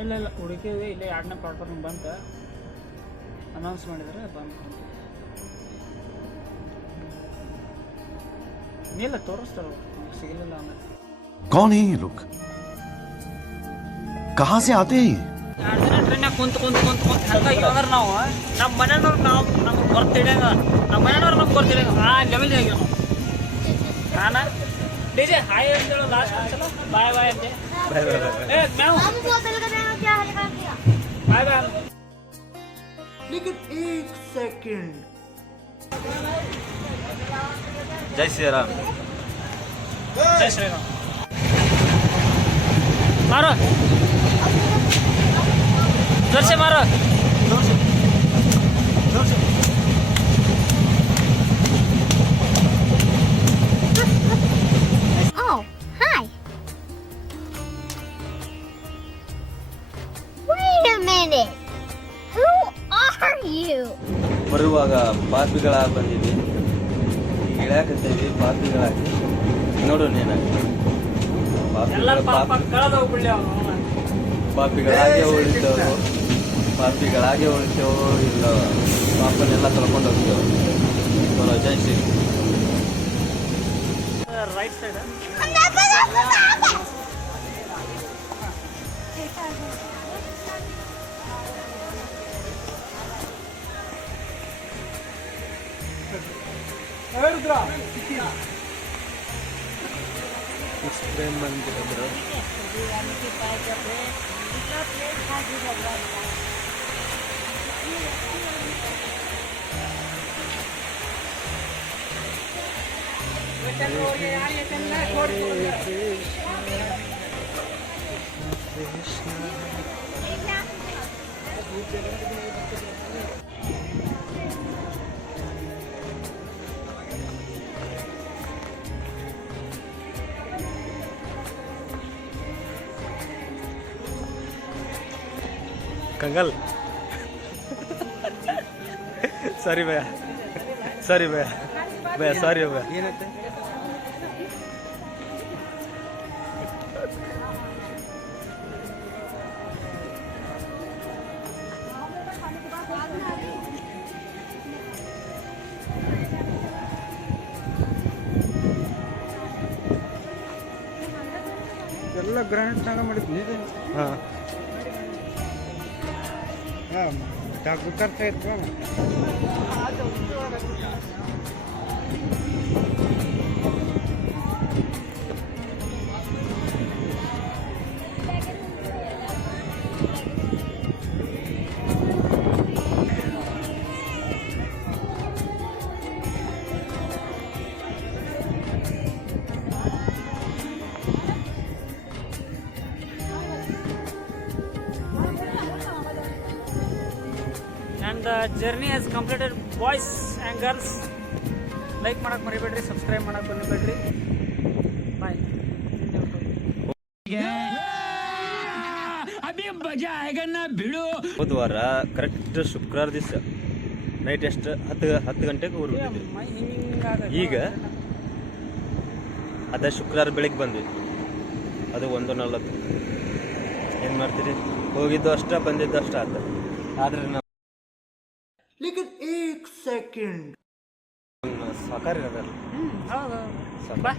ಇಲ್ಲ ಹುಡುಕಿದ್ವಿ ಇಲ್ಲೇ 2ನೇ ಪ್ಲಾಟ್ಫಾರ್ಮ್ ಬಂತ ಅನೌನ್ಸ್ ಮಾಡಿದರೆ ಬಂದು ಇಲ್ಲ ತೋರಿಸ್ತಾರ ಸಿಗಲಿಲ್ಲ ಆಮೇಲೆ कौन है ये लोग कहाँ से आते हैं ಟ್ರೈನಾಗ ಕುಂತ ಹಂಗಾಗಿ ಹೋದ್ರೆ ನಾವು ನಮ್ಮ ಮನೆಯವ್ರು ನಮ್ಗೆ ಬರ್ತಿಡಂಗ ನಮ್ಮ ಮನೆಯವ್ರು ನಮ್ಗೆ ಬರ್ತಿಡಂಗ ಆ ಲೆವೆಲ್ ಆಗಿರೋ ನಾನು ಡಿಜೆ ಹಾಯ್ ಅಂತೇಳು ಲಾಸ್ಟ್ ಒಂದ್ಸಲ ಬಾಯ್ ಬಾಯ್ ಅಂತೆ ಬಾಯ್ ಬಾಯ್ लेकिन एक सेकंड जय श्री राम जय श्री राम मारो जोर से मारो जोर से Oh, hi. Wait a minute. Who are you? ಬರುವಾಗ ಪಾಪಿಗಳ ಬಂದಿವಿ ಇಳ್ಯಾಕತ್ತೀವಿ ಪಾಪಿಗಳಾಗಿ ನೋಡು ನೀನಾಗಿ ಎಲ್ಲ ಪಾಪ ಕಳೆದ ಹೋಗ್ಬಿಡ್ಲಿ ಅವನು ಪಾಪಿಗಳಾಗೆ ಉಳಿತೇವು ಇಲ್ಲ ಪಾಪನೆಲ್ಲ ತೊಳ್ಕೊಂಡು ಹೋಗ್ತೇವೆ ಬರೋ ಜೈ ಶ್ರೀ ರೈಟ್ ಸೈಡ್ ಪ್ರೇಮ್ ಬಂದಿದ್ರು कंगल सॉरी भैया भैया सॉरी हो गया ಏನಂತೆ ಎಲ್ಲ ಗ್ರಾನೈಟ್ನಾಗ ಮಾಡಿದ್ನಿ हाँ ಡಾಕ್ಟರ್ ತರ್ತಾ ಇತ್ತು and the journey has completed. Boys and girls, like ಮಾಡಕ್ ಮರಿಬೇಡ್ರಿ, ಸಬ್ಸ್ಕ್ರೈಬ್ ಮಾಡಕ್ ಮರಿಬೇಡ್ರಿ. ಬಾಯ್. ಹೋದ ವಾರ ಕರೆಕ್ಟ್ ಶುಕ್ರವಾರ ದಿವಸ ನೈಟ್ ಎಷ್ಟು 10 ಗಂಟೆಗೆ ಊರು ಈಗ ಅದ ಶುಕ್ರವಾರ ಬೆಳಿಗ್ಗೆ ಬಂದ್ವಿ ಅದು 1:40 ಏನು ಮಾಡ್ತೀರಿ ಹೋಗಿದ್ದು ಅಷ್ಟ ಬಂದಿದ್ದು ಅಷ್ಟ ಆತ ಆದ್ರೆ ನಾವು लेकिन एक सेकंड ಸಾಕಾರ ಹೌದು ಬಾ.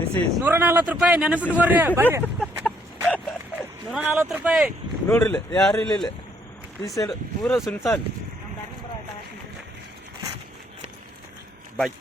ದಿಸ್ ಈಸ್ 140 ರೂಪಾಯಿ ನೆನಪಿಟ್ಕೋರಿ ಬರ್ರಿ. 140 ರೂಪಾಯಿ ನೋಡ್ರಿ ಯಾರು ಇಲ್ಲ ಈ ಸೈಡ್ ಪೂರ ಸುನ್ಸಾನ್ ಬಾಯ್.